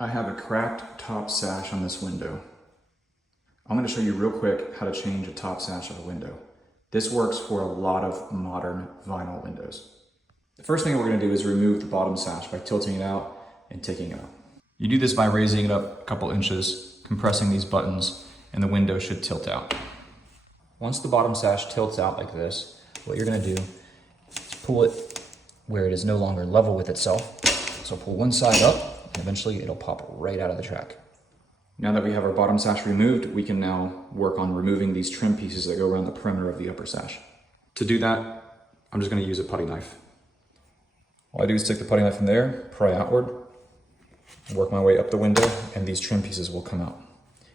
I have a cracked top sash on this window. I'm going to show you real quick how to change a top sash of a window. This works for a lot of modern vinyl windows. The first thing we're going to do is remove the bottom sash by tilting it out and taking it out. You do this by raising it up a couple inches, compressing these buttons, and the window should tilt out. Once the bottom sash tilts out like this, what you're going to do is pull it where it is no longer level with itself. So pull one side up, and eventually it'll pop right out of the track. Now that we have our bottom sash removed, we can now work on removing these trim pieces that go around the perimeter of the upper sash. To do that, I'm just going to use a putty knife. All I do is take the putty knife from there, pry outward, work my way up the window, and these trim pieces will come out.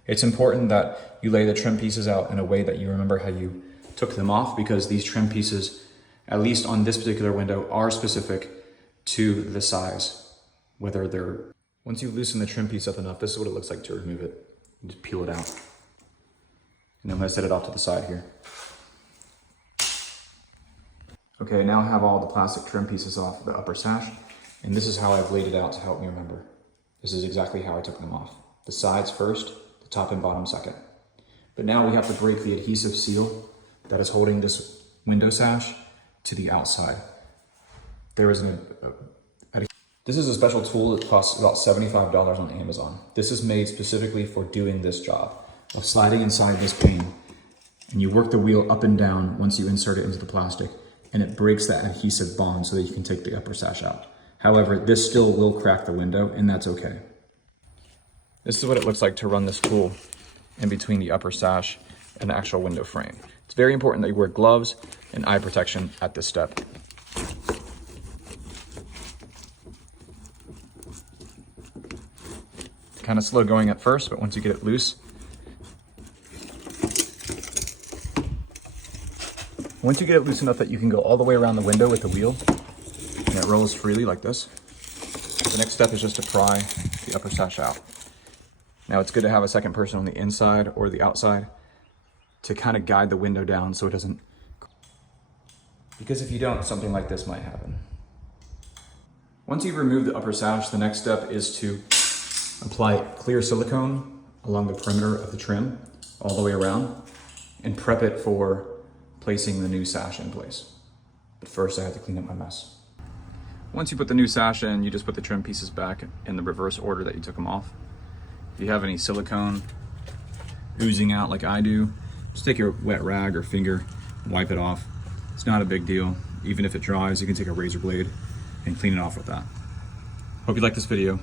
It's important that you lay the trim pieces out in a way that you remember how you took them off, because these trim pieces, at least on this particular window, are specific to the size. Once you loosen the trim piece up enough, this is what it looks like to remove it. You just peel it out. And I'm going to set it off to the side here. Okay, now I have all the plastic trim pieces off the upper sash, and this is how I've laid it out to help me remember. This is exactly how I took them off. The sides first, the top and bottom second. But now we have to break the adhesive seal that is holding this window sash to the outside. This is a special tool that costs about $75 on Amazon. This is made specifically for doing this job of sliding inside this pane, and you work the wheel up and down once you insert it into the plastic, and it breaks that adhesive bond so that you can take the upper sash out. However, this still will crack the window, and that's okay. This is what it looks like to run this tool in between the upper sash and the actual window frame. It's very important that you wear gloves and eye protection at this step. Kind of slow going at first, but once you get it loose, enough that you can go all the way around the window with the wheel, and it rolls freely like this, the next step is just to pry the upper sash out. Now it's good to have a second person on the inside or the outside to kind of guide the window down so it doesn't, because if you don't, something like this might happen. Once you've removed the upper sash, the next step is to apply clear silicone along the perimeter of the trim all the way around and prep it for placing the new sash in place. But first I have to clean up my mess. Once you put the new sash in, you just put the trim pieces back in the reverse order that you took them off. If you have any silicone oozing out like I do, just take your wet rag or finger, wipe it off. It's not a big deal. Even if it dries, you can take a razor blade and clean it off with that. Hope you like this video.